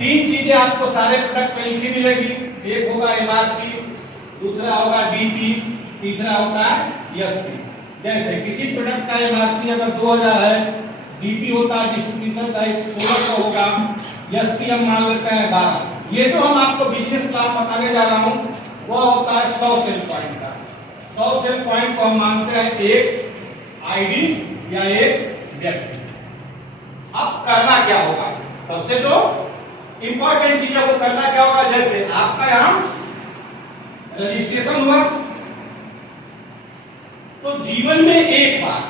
तीन चीजें आपको सारे प्रोडक्ट में लिखी मिलेगी। एक होगा एमआरपी, दूसरा होगा डीपी, तीसरा होता है एसपी। जैसे किसी प्रोडक्ट का एमआरपी अगर 2000 है, डीपी होता है डिस्ट्रीब्यूटर टाइप 1600 होगा, एसपी हम मान लेते हैं 12। ये जो हम आपको बिजनेस प्लान बताने जा रहा हूं वह होता है 100 सेल पॉइंट का। 100 सेल पॉइंट को हम मानते हैं एक आईडी या एक व्यक्ति। अब करना क्या होगा, सबसे जो इंपॉर्टेंट चीज है वो करना क्या होगा। जैसे आपका यहां रजिस्ट्रेशन हुआ तो जीवन में एक बार,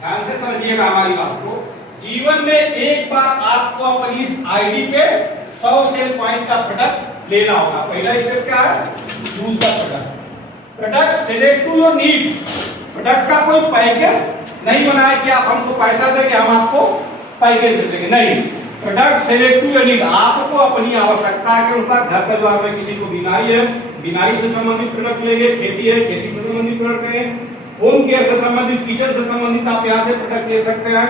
ध्यान से समझिएगा हमारी बात को, जीवन में एक बार आपको अपनी इस आईडी पे 100 सेल पॉइंट का प्रोडक्ट लेना होगा। पहला स्टेप क्या है, use the product. Product select to your need. Product का कोई पैकेज नहीं बनाए कि आप हमको पैसा देंगे हम आपको पैकेज दे देंगे, नहीं। Product select to your need, आपको अपनी आवश्यकता के अनुसार घर परिवार में किसी को बीमारी है, बीमारी से संबंधित प्रोडक्ट लेंगे, खेती है, खेती से संबंधित प्रोडक्ट लेंगे, होम केयर से संबंधित, किचन से संबंधित आप यहाँ से प्रोडक्ट ले सकते हैं,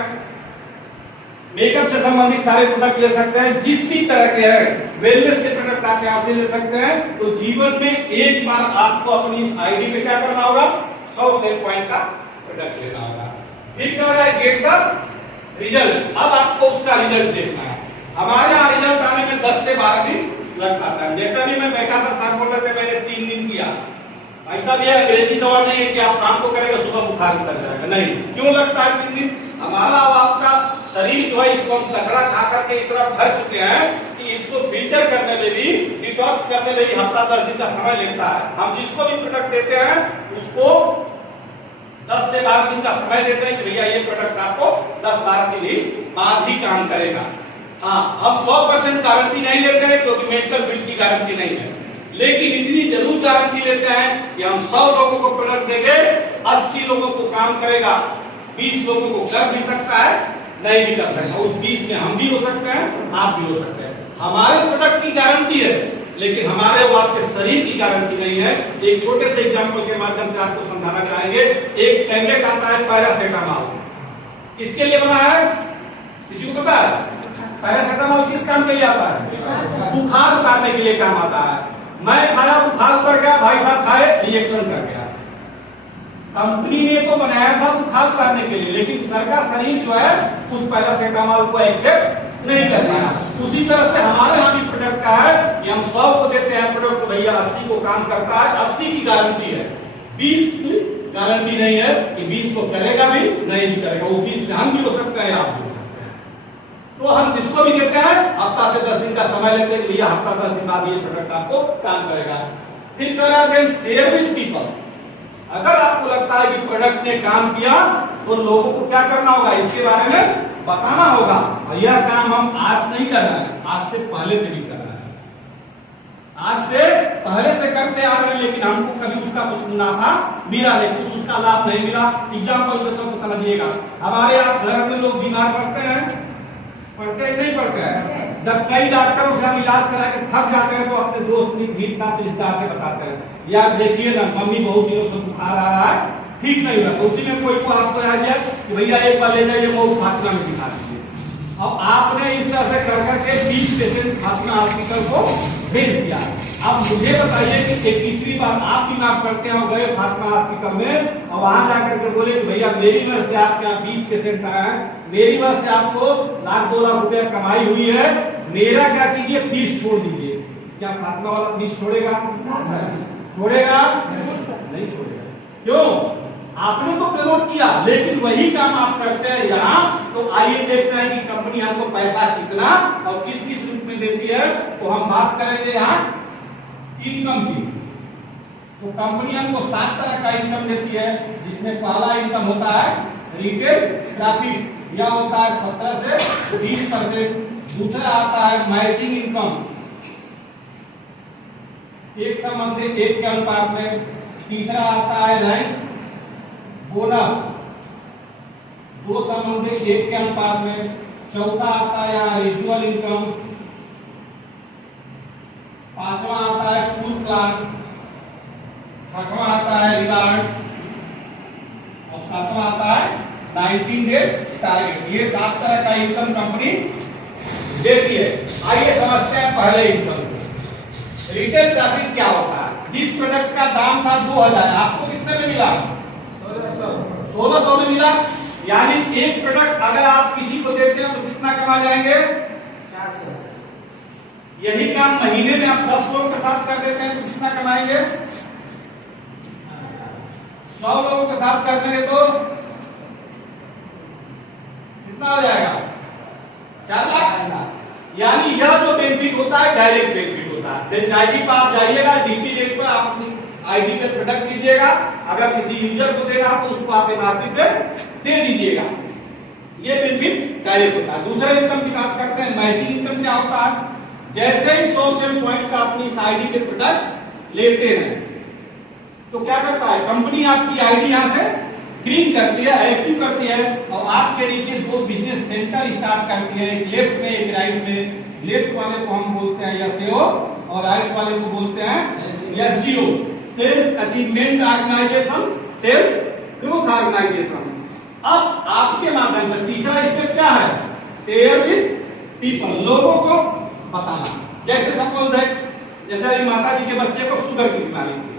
मेकअप से संबंधित सारे प्रोडक्ट ले सकते हैं, जिस भी तरह के हैं वेलनेस के प्रोडक्ट आप यहाँ से ले सकते हैं। तो जीवन में एक बार आपको अपनी आईडी पे क्या करना होगा, 100 सेल पॉइंट का प्रोडक्ट लेना होगा। फिर क्या है, गेट द रिजल्ट। अब आपको उसका रिजल्ट देखना है। हमारे यहाँ रिजल्ट आने में 10 से 12 दिन लग पाता है। जैसा भी मैं बैठा था सर बोल रहे थे मैंने 3 दिन किया। ऐसा भी है, अंग्रेजी दवा नहीं है कि आप शाम को करेंगे सुबह बुखार उतर जाएगा, नहीं। क्यों लगता है 3 दिन, हमारा और आपका शरीर जो है इसको हम कचरा खा करके इतना भर चुके हैं कि इसको फिल्टर करने में भी, डिटॉक्स करने में भी हफ्ता 10 दिन का समय लगता है। हम जिसको भी प्रोडक्ट देते हैं उसको 10 से 12 दिन का समय देते हैं कि भैया ये प्रोडक्ट आपको 10-12 दिन ही बाद ही काम करेगा। हाँ, हम 100% गारंटी नहीं लेते हैं क्योंकि मेडिकल फील्ड की गारंटी नहीं है, लेकिन इतनी जरूर गारंटी लेते हैं कि हम 100 लोगों को प्रोडक्ट देंगे, 80 लोगों को काम करेगा, 20 लोगों को कर भी सकता है, नहीं भी कर सकता। उस 20 में हम भी हो सकते हैं, आप भी हो सकते हैं। हमारे प्रोडक्ट की गारंटी है लेकिन हमारे वो आपके शरीर की गारंटी नहीं है। एक छोटे से एग्जांपल के माध्यम से आपको समझाना चाहेंगे। एक टैबलेट आता है पैरासीटामोल, किसके लिए बना है, किसी को पता है? पैरासीटामोल किस काम के लिए आता है, बुखार उतारने के लिए काम आता है। मैं खाया, बुखार उतर गया, भाई साहब खाए, रिएक्शन कर गया। कंपनी ने तो बनाया था बुखार उतारने के लिए, लेकिन सर का शरीर जो है उस पैरासीटामोल को एक्सेप्ट नहीं कर पाया। उसी तरह से हमारे यहाँ भी प्रोडक्ट का है कि हम 100 को देते हैं प्रोडक्ट को, भैया 80 को काम करता है, 80 की गारंटी है, 20 की गारंटी नहीं है कि 20 को चलेगा भी नहीं भी करेगा। उस 20 में हम भी हो सकते हैं, आप भी हो सकते हैं। तो हम जिसको भी देते हैं हफ्ता से 10 दिन का समय लेते हैं, भैया हफ्ता 10 दिन बाद ये प्रोडक्ट आपको काम करेगा। फिर करा देन शेयर विद पीपल। अगर आपको लगता है कि प्रोडक्ट ने काम किया तो लोगों को क्या करना होगा, इसके बारे में बताना होगा। और यह काम हम आज नहीं कर रहे हैं, आज से पहले से भी कर रहे हैं, आज से पहले से करते आ रहे हैं, लेकिन हमको कभी उसका कुछ मुनाफा मिला नहीं, कुछ उसका लाभ नहीं मिला। एग्जाम्पल को समझिएगा, हमारे आप घर में लोग बीमार पड़ते हैं, पढ़ते नहीं पढ़ते हैं। जब कई डॉक्टरों से हम इलाज करा के थक जाते हैं तो अपने दोस्त मित्र रिश्तेदार से बताते हैं, यार देखिए ना मम्मी बहुत दिनों से बुखार आ रहा है, ठीक नहीं हुआ। तो उसी में कोई को आपको आ जाए कि भैया एक बार ले जाइए मऊ फातिमा में दिखा दीजिए। अब आपने इस तरह से कर करके 20 पेशेंट फातिमा हॉस्पिटल को भेज दिया। अब मुझे बताइए कि 21वीं बार आप बीमार पड़ते हैं और गए फातिमा हॉस्पिटल में और वहां जाकर के बोले कि भैया मेरी वजह से आपके यहाँ 20 पेशेंट आए हैं, मेरी वजह से आपको 1-2 लाख रुपया कमाई हुई है, मेरा क्या कीजिए फीस छोड़ दीजिए। क्या फातिमा वाला फीस छोड़ेगा? छोड़ेगा नहीं छोड़ेगा। क्यों? आपने तो प्रमोट किया, लेकिन वही काम आप करते हैं यहाँ। तो आइए देखते हैं कि कंपनी हमको पैसा कितना और किस किस रूप में देती है। तो हम बात करेंगे यहाँ इनकम की। तो कंपनी हमको 7 तरह का इनकम देती है, जिसमें पहला इनकम होता है रिटेल प्रॉफिट, यह होता है 17 से 20%। दूसरा आता है मैचिंग इनकम, एक संबंधी एक के अनुपात में। तीसरा आता है रैंक बोनस, 2 संबंधी एक के अनुपात में। चौथा आता है यहाँ रेजिडुअल इनकम। पांचवा आता है टूर प्लान। छठवां आता है रिवार्ड और सातवां आता है 19 डेज टारगेट। ये 7 तरह का इनकम कंपनी देती है। आइए समझते हैं पहले इनकम को। रिटेल प्रॉफिट क्या होता है? जिस प्रोडक्ट का दाम था 2000, आपको कितने में मिला? 1600 में मिला। यानी एक प्रोडक्ट अगर आप किसी को देते हैं तो कितना कमा जाएंगे? 400। यही काम महीने में आप 10 लोगों के साथ कर देते हैं तो कितना कमाएंगे? 100 लोगों के साथ कर देंगे तो कितना हो जाएगा? 4 लाख। यानी यह जो बेनिफिट होता है डायरेक्ट बेनिफिट होता है। फ्रेंचाइजी पर आप जाइएगा, डीपी रेट पर आप अपनी आईडी पे प्रोडक्ट लीजिएगा, अगर किसी यूजर को देना हो तो उसको आप एमआरपी पे दे दीजिएगा। ये बेनिफिट डायरेक्ट होता है। दूसरा इनकम की बात करते हैं, मैचिंग इनकम क्या होता है? जैसे ही 100 सेल पॉइंट का अपनी आईडी पे प्रोडक्ट लेते हैं तो क्या करता है, कंपनी आपकी आईडी यहां से ग्रीन करती है, एक्टिव करती है, और आपके नीचे 2 बिजनेस सेंटर स्टार्ट करती है, एक लेफ्ट में एक राइट में। लेफ्ट वाले को हम बोलते हैं एसईओ और राइट वाले को बोलते हैं SDO, sales achievement organisation, sales growth organisation. अब आपके माध्यम से तीसरा स्टेप क्या है? शेयर विद पीपल, लोगों को बताना। जैसे सपोज है, जैसे अभी माता जी के बच्चे को शुगर की बीमारी थी,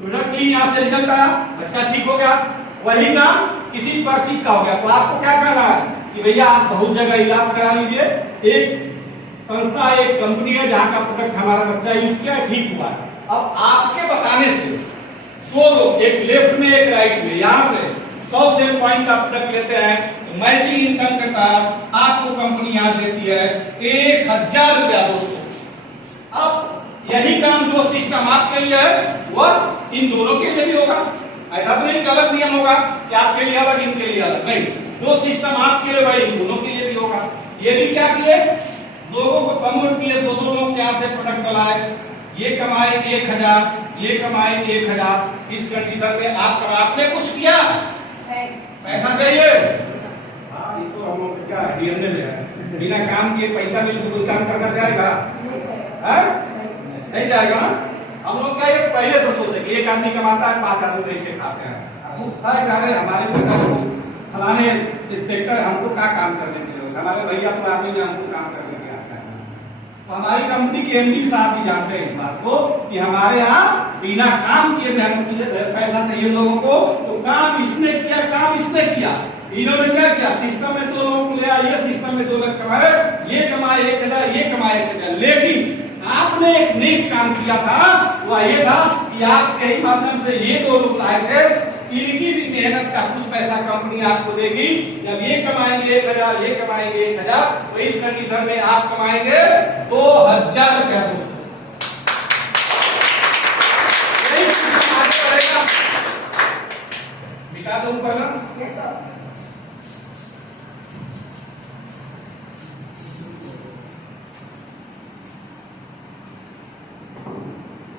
प्रोडक्ट ली, यहां से रिजल्ट आया, बच्चा ठीक हो गया। वही काम किसी परिचित का हो गया तो आपको क्या करना है कि भैया आप बहुत जगह इलाज करा लीजिए। एक संस्था, एक कंपनी है जहां का प्रोडक्ट हमारा बच्चा यूज किया, ठीक हुआ। अब आपके बताने से 2 लोग, एक लेफ्ट में एक राइट में, यहां से 100 सेल पॉइंट का प्रोडक्ट लेते हैं, मैचिंग इनकम के तहत आपको कंपनी यहां देती है 1000 रुपया दोस्तों। अब यही काम जो सिस्टम आपके लिए है वह इन दोनों के लिए भी होगा। ऐसा तो नहीं अलग नियम होगा कि आपके लिए अलग इनके लिए अलग, नहीं, जो सिस्टम आपके लिए वही इन दोनों के लिए भी होगा। ये भी क्या किए, लोगों को प्रमोट किए, 2-2 लोग क्या थे प्रोडक्ट लाए, ये कमाए 1000, ये कमाए 1000। इस कंडीशन में आपने कुछ किया, पैसा चाहिए, हाँ ये तो हम लोग क्या डीएनए में है, बिना काम किए पैसा मिले तो कोई काम करना चाहेगा? नहीं चाहेगा। हम लोग क्या ये पहले से सोचे कि एक आदमी कमाता है 5 आदमी कैसे खाते हैं, हमारे पिता फलाने इंस्पेक्टर हमको क्या काम करने के लिए, हमारे भैया तो आदमी ने हमको काम करने के लिए आता है। तो हमारी कंपनी के एमडी साहब भी जानते हैं इस बात को कि हमारे यहाँ बिना काम किए मेहनत पैसा चाहिए लोगों को, तो काम इसने किया, काम इसने किया। इन्होंने क्या किया, सिस्टम में 2 लोगों को ले आए, सिस्टम में 2 लोग कमाए, ये कमाए 1000, ये कमाए 1000। लेकिन आपने एक नेक काम किया था, वह ये था कि आपके ही माध्यम से ये 2 लोग लाए थे, इनकी भी मेहनत का कुछ पैसा कंपनी आपको देगी। जब ये कमाएंगे 1000, ये कमाएंगे 1000, तो इस कंडीशन में आप कमाएंगे 2000 रुपया दोस्तों। बिता दो ऊपर ना,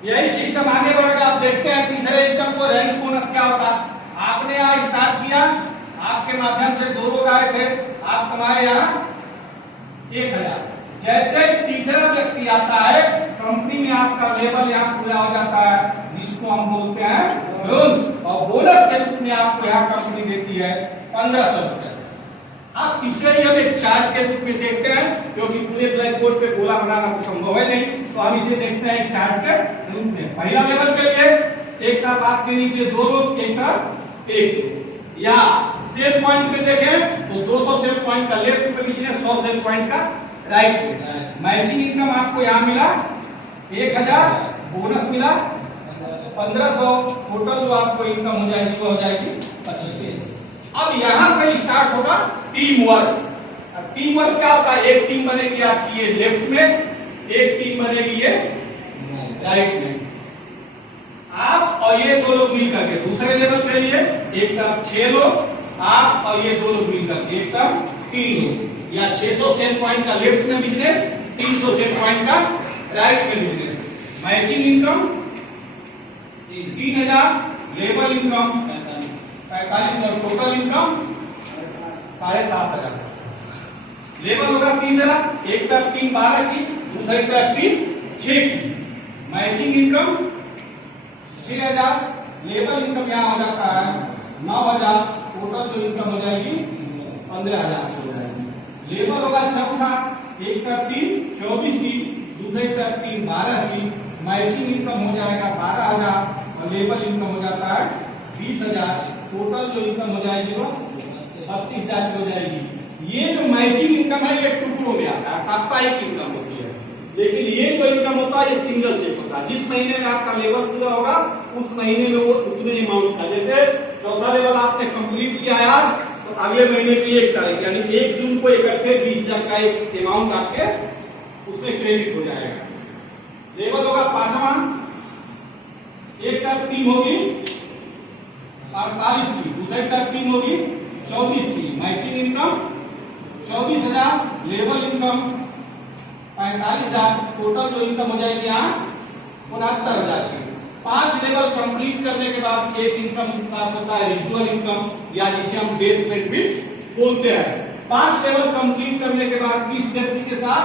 यही सिस्टम आगे बढ़ेगा। आप देखते हैं तीसरे इनकम को रैंक बोनस क्या होता है। आपने यहाँ स्टार्ट किया, आपके माध्यम से 2 लोग आए थे, आप कमाए यहाँ 1000। जैसे तीसरा व्यक्ति आता है, कंपनी में आपका लेवल यहाँ पूरा हो जाता है, जिसको हम बोलते हैं लोन, और बोनस के रूप में आपको यहाँ कंपनी देती है 1500 रुपए। आप इसे ही हम एक चार्ट के रूप में देखते हैं, क्योंकि पूरे ब्लैक बोर्ड पे गोला बनाना संभव है नहीं, तो हम इसे देखते हैं एक चार्ट के रूप में। पहला लेवल के लिए एक तरफ आपके नीचे 2 लोग, एक तरफ 1, या सेल पॉइंट में देखें तो 200 सेल पॉइंट का लेफ्ट पे बिजनेस, 100 सेल पॉइंट का राइट पे। मैचिंग इनकम आपको यहाँ मिला 1000, बोनस मिला 1500, टोटल जो आपको इनकम हो जाएगी वो हो जाएगी 25। अब यहां से स्टार्ट होगा टीम वर्क। अब टीम वर्क क्या होता है, एक टीम बनेगी आपकी ये लेफ्ट में, एक टीम बनेगी ये राइट में। आप और ये 2 लोग मिलकर के दूसरे लेवल के लिए एक तरफ 6 लोग, आप और ये 2 लोग मिलकर एक तरफ 3 लोग, या 600 सेल पॉइंट का लेफ्ट में बिजनेस, 300 सेल पॉइंट का राइट में business. Matching income 3000, level income 45 और टोटल इनकम 7500। लेवल होगा 3000, एक तरफ 3 12 की, दूसरी तरफ 3 6 की। मैचिंग इनकम 6000, लेवल इनकम यहाँ हो जाता है 9000, टोटल जो इनकम हो जाएगी 15000 हो जाएगी। लेवल होगा चौथा, एक का 3 24 की, दूसरे का 3 12 की, मैचिंग इनकम हो जाएगा 12,000 और लेवल इनकम हो जाता है 20,000। टोटल जो इनकम हो जाएगी वो 32,000 की हो जाएगी। ये जो मैचिंग इनकम है ये टुकड़ों में आता है, साप्ताहिक इनकम होती है, लेकिन ये जो इनकम होता है ये सिंगल चेक होता है। जिस महीने में आपका लेवल पूरा होगा उस महीने में वो उतने अमाउंट का, जैसे चौथा लेवल आपने कंप्लीट किया यार, तो अगले महीने की 1 तारीख यानी 1 जून को इकट्ठे 20,000 का एक अमाउंट आपके उसमें क्रेडिट हो जाएगा। लेवल होगा पांचवा, एक का 3 होगी 48 की, दूसरे का 3 होगी 24 की, matching income 24,000, level income 45,000, total जो इनकम हो जाएगी यहाँ 69,000 की। 5 लेवल कंप्लीट करने के बाद एक इनकम स्टार्ट होता है रिचुअल इनकम, या जिसे हम डेथ बेनिफिट बोलते हैं। 5 लेवल कंप्लीट करने के बाद इस व्यक्ति के साथ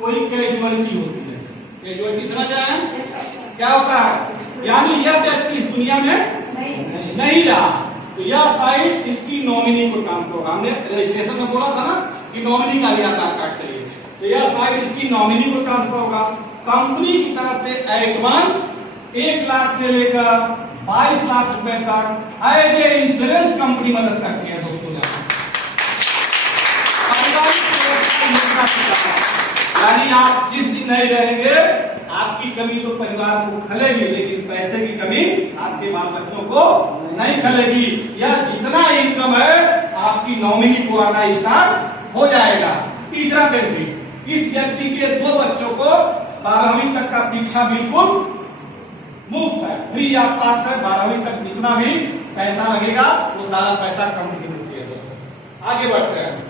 कोई कैजुअलिटी होती है। कैजुअलिटी समझ आए? क्या होता है? यानी यह व्यक्ति इस दुनिया में नहीं रहा, तो यह साइड इसकी नॉमिनी को काम होगा। हमने रजिस्ट्रेशन में बोला था ना कि नॉमिनी का भी आधार कार्ड चाहिए, तो यह साइड इसकी नॉमिनी को ट्रांसफर होगा। कंपनी की तरफ से एडवांस 1 लाख से लेकर 22 लाख रुपए तक एज ए इंश्योरेंस कंपनी मदद करती है दोस्तों। यानी आप जिस दिन नहीं रहेंगे आपकी कमी तो परिवार को खलेगी, लेकिन पैसे की कमी आपके बाल बच्चों को नहीं खलेगी। यह जितना इनकम है आपकी नॉमिनी को आना स्टार्ट हो जाएगा। तीसरा बेनिफिट, इस व्यक्ति के 2 बच्चों को 12वीं तक का शिक्षा बिल्कुल मुफ्त है, फ्री ऑफ कॉस्ट है। 12वीं तक जितना भी पैसा लगेगा वो सारा पैसा कंपनी की होती है। आगे बढ़ते हैं।